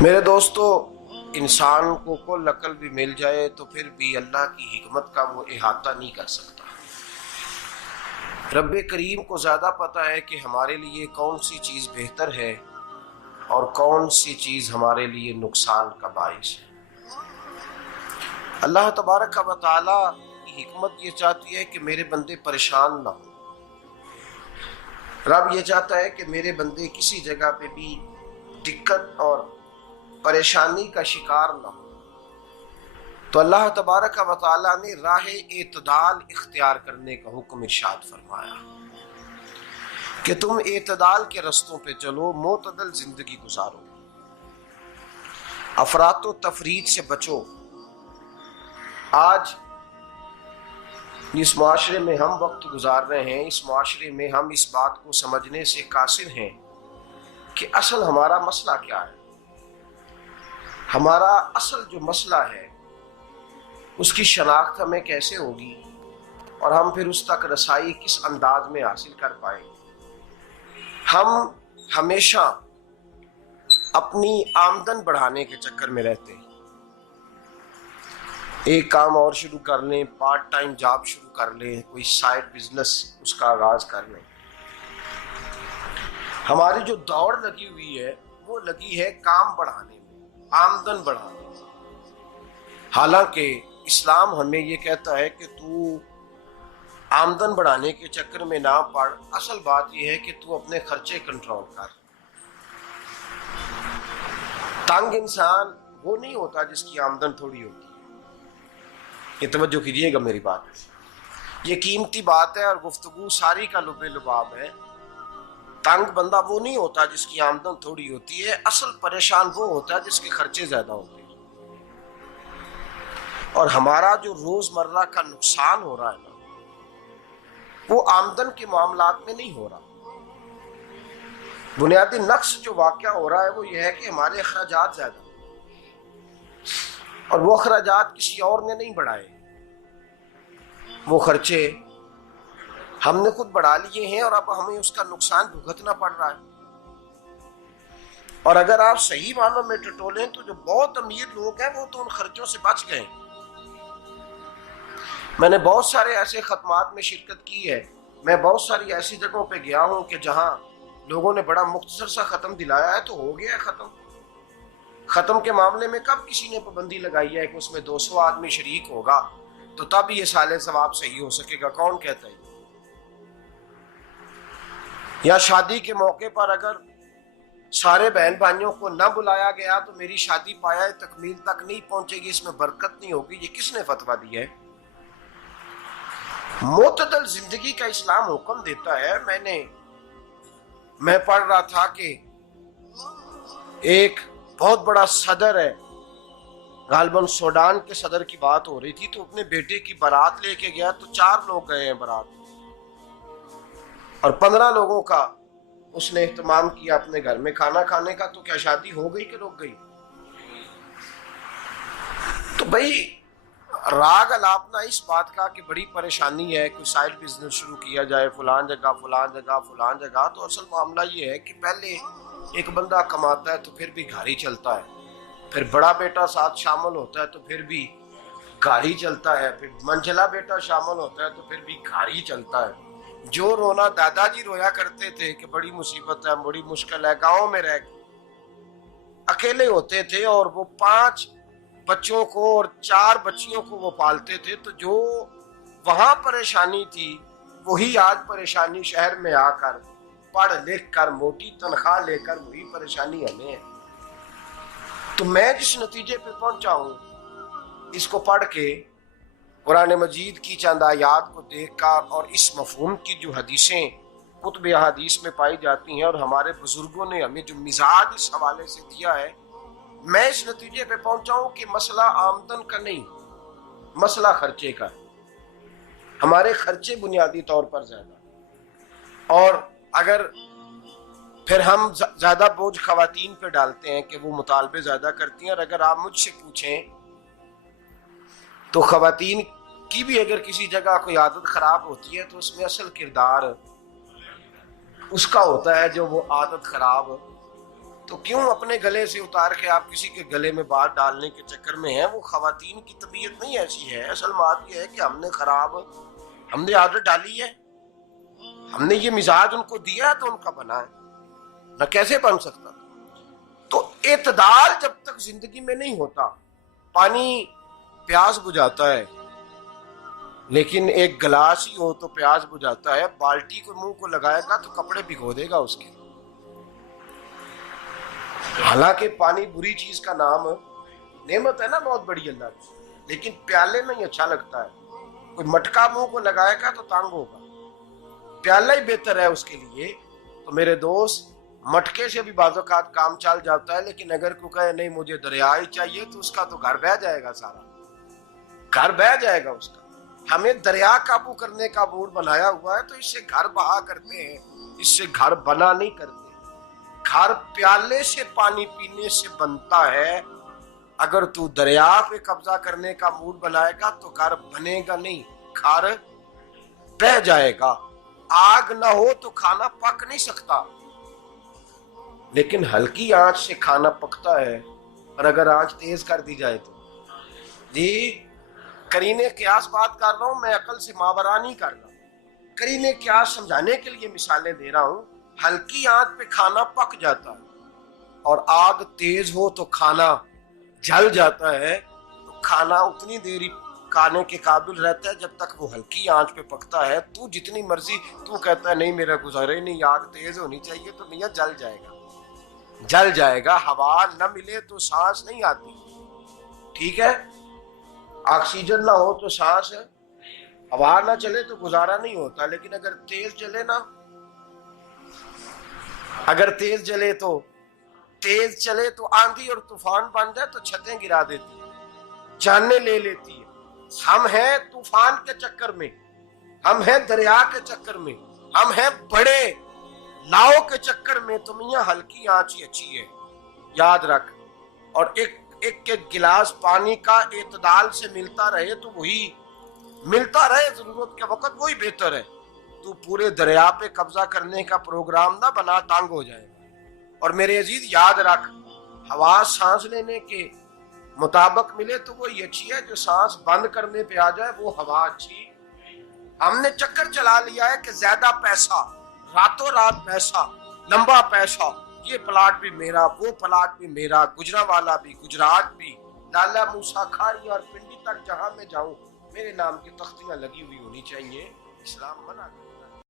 मेरे दोस्तों, इंसान को कुल अकल भी मिल जाए तो फिर भी अल्लाह की हिकमत का वो इहाता नहीं कर सकता। रब्बे करीम को ज़्यादा पता है कि हमारे लिए कौन सी चीज़ बेहतर है और कौन सी चीज़ हमारे लिए नुकसान का बाइस है। अल्लाह तबारक व तआला की हिकमत ये चाहती है कि मेरे बंदे परेशान ना हो। रब ये चाहता है कि मेरे बंदे किसी जगह पे भी दिक्कत और परेशानी का शिकार ना हो। तो अल्लाह तबारक व तआला ने राह एतदाल इख्तियार करने का हुक्म इरशाद फरमाया कि तुम एतदाल के रस्तों पे चलो, मोतदल जिंदगी गुजारो, अफरातो तफरीद से बचो। आज जिस माशरे में हम वक्त गुजार रहे हैं, इस माशरे में हम इस बात को समझने से कासिर हैं कि असल हमारा मसला क्या है। हमारा असल जो मसला है उसकी शनाख्त हमें कैसे होगी और हम फिर उस तक रसाई किस अंदाज में हासिल कर पाएंगे। हम हमेशा अपनी आमदन बढ़ाने के चक्कर में रहते हैं। एक काम और शुरू कर लें, पार्ट टाइम जॉब शुरू कर लें, कोई साइड बिजनेस उसका आगाज कर लें। हमारी जो दौड़ लगी हुई है वो लगी है काम बढ़ाने में, आमदन बढ़ाने में। हालांकि इस्लाम हमें ये कहता है कि तू आमदन बढ़ाने के चक्कर में ना पड़। असल बात यह है कि तू अपने खर्चे कंट्रोल कर। तंग इंसान वो नहीं होता जिसकी आमदन थोड़ी होती है। ये तवज्जो कीजिएगा मेरी बात, ये कीमती बात है और गुफ्तगू सारी का लुबे लुबाब है। तंग बंदा वो नहीं होता जिसकी आमदन थोड़ी होती है। असल परेशान वो होता है जिसके खर्चे ज्यादा होते हैं। और हमारा जो रोजमर्रा का नुकसान हो रहा है ना, वो आमदन के मामलात में नहीं हो रहा। बुनियादी नक्श जो वाकया हो रहा है वो ये है कि हमारे अखराजात ज्यादा, और वो अखराजात किसी और ने नहीं बढ़ाए। वो खर्चे हमने खुद बढ़ा लिए हैं और अब हमें उसका नुकसान भुगतना पड़ रहा है। और अगर आप सही मानों में टटोलें तो जो बहुत अमीर लोग हैं वो तो उन खर्चों से बच गए। मैंने बहुत सारे ऐसे खत्मात में शिरकत की है। मैं बहुत सारी ऐसी जगहों पे गया हूं कि जहां लोगों ने बड़ा मुख्तसर सा खत्म दिलाया है तो हो गया है खत्म। खत्म के मामले में कब किसी ने पाबंदी लगाई है कि उसमें 200 आदमी शरीक होगा तो तब ये साले सवाब सही हो सकेगा? कौन कहता है? या शादी के मौके पर अगर सारे बहन भाइयों को न बुलाया गया तो मेरी शादी पाया तकमील तक नहीं पहुंचेगी, इसमें बरकत नहीं होगी। ये किसने फतवा दिया है? मोतदल जिंदगी का इस्लाम हुक्म देता है। मैं पढ़ रहा था कि एक बहुत बड़ा सदर है, गालबन सूडान के सदर की बात हो रही थी, तो अपने बेटे की बारात लेके गया तो 4 लोग गए हैं बारात, और 15 लोगों का उसने एहतमाम किया अपने घर में खाना खाने का। तो क्या शादी हो गई कि रुक गई? तो भाई राग अलापना इस बात का कि बड़ी परेशानी है, कोई साइड बिजनेस शुरू किया जाए फलान जगह फलान जगह फलान जगह। तो असल मामला ये है कि पहले एक बंदा कमाता है तो फिर भी घर ही चलता है, फिर बड़ा बेटा साथ शामिल होता है तो फिर भी घर ही चलता है, फिर मंझला बेटा शामिल होता है तो फिर भी घर ही चलता है। जो रोना दादाजी रोया करते थे कि बड़ी मुसीबत है, बड़ी मुश्किल है, गाँव में रह अकेले होते थे और वो 5 बच्चों को और 4 बच्चियों को वो पालते थे। तो जो वहां परेशानी थी वही आज परेशानी शहर में आकर पढ़ लिख कर मोटी तनख्वाह लेकर वही परेशानी हमें है। तो मैं जिस नतीजे पे पहुंचा हूं इसको पढ़ के, कुरान मजीद की चंद आयात को देखकर और इस मफहूम की जो हदीसें कुतुब हदीस में पाई जाती हैं और हमारे बुजुर्गों ने हमें जो मिजाज इस हवाले से दिया है, मैं इस नतीजे पे पहुंचा हूं कि मसला आमदन का नहीं, मसला खर्चे का है। हमारे खर्चे बुनियादी तौर पर ज्यादा, और अगर फिर हम ज्यादा बोझ खवातीन पे डालते हैं कि वो मुतालबे ज्यादा करती हैं। और अगर आप मुझसे पूछें तो खवातीन की भी अगर किसी जगह कोई आदत खराब होती है तो उसमें असल किरदार उसका होता है जो वो आदत खराब तो क्यों अपने गले से उतार के आप किसी के गले में बात डालने के चक्कर में हैं? वो खवातीन की तबीयत नहीं ऐसी है। असल बात यह है कि हमने आदत डाली है, हमने ये मिजाज उनको दिया है तो उनका बना है, न कैसे बन सकता। तो एतदाल जब तक जिंदगी में नहीं होता, पानी प्यास बुझाता है लेकिन एक गिलास ही हो तो प्यास बुझाता है, बाल्टी को मुंह को लगाएगा तो कपड़े भिगो देगा उसके। हालांकि पानी बुरी चीज का नाम नेमत है ना, बहुत बड़ी अल्लाह की, लेकिन प्याले में ही अच्छा लगता है। कोई मटका मुंह को लगाएगा तो तांग होगा, प्याला ही बेहतर है उसके लिए। तो मेरे दोस्त, मटके से भी बाज़ौक़ात काम चल जाता है, लेकिन अगर कोई कहे नहीं मुझे दरिया ही चाहिए तो उसका तो घर बह जाएगा, सारा घर बह जाएगा उसका। हमें दरिया काबू करने का मूड बनाया हुआ है तो इससे घर बहा करते हैं, इससे घर बना नहीं करते। घर प्याले से पानी पीने से बनता है। अगर तू दरिया पे कब्जा करने का मूड बनाएगा तो घर बनेगा नहीं, घर बह जाएगा। आग ना हो तो खाना पक नहीं सकता, लेकिन हल्की आंच से खाना पकता है। और अगर आंच तेज कर दी जाए तो जी, करीने क्यास बात कर रहा हूं मैं, अकल से मावरा नहीं कर रहा। करीने क्यास समझाने के लिए मिसालें दे रहा हूं। हल्की आंच पे खाना पक जाता है और आग तेज हो तो खाना जल जाता है। तो खाना उतनी देर खाने के काबिल रहता है जब तक वो हल्की आंच पे पकता है। तू जितनी मर्जी तू कहता है नहीं मेरा गुजारे नहीं, आग तेज होनी चाहिए, तो मियां जल जाएगा, जल जाएगा। हवा न मिले तो सांस नहीं आती, ठीक है। ऑक्सीजन ना हो तो सांस, हवा ना चले तो गुजारा नहीं होता। लेकिन अगर तेज जले ना, अगर तेज जले तो तेज चले तो आंधी और तूफान बन जाए तो छतें गिरा देती है, जाने ले लेती है। हम हैं तूफान के चक्कर में, हम हैं दरिया के चक्कर में, हम हैं बड़े नाव के चक्कर में। तो मियां हल्की आंच ही अच्छी है, याद रख। और एक गिलास पानी का एतदाल से मिलता रहे तो वही मिलता रहे, जरूरत के वक्त वही बेहतर है। तू पूरे दरिया पे कब्जा करने का प्रोग्राम ना बना, तांग हो जाएगा। और मेरे अजीज याद रख, हवा सांस लेने के मुताबिक मिले तो वो ये अच्छी है, जो सांस बंद करने पे आ जाए वो हवा अच्छी। हमने चक्कर चला लिया है कि ज्यादा पैसा, रातों रात पैसा, लंबा पैसा, ये प्लाट भी मेरा, वो प्लाट भी मेरा, गुजरांवाला भी, गुजरात भी, लाला मूसा खाड़ी और पिंडी तक जहां मैं जाऊं मेरे नाम की तख्तियां लगी हुई होनी चाहिए। इस्लाम मना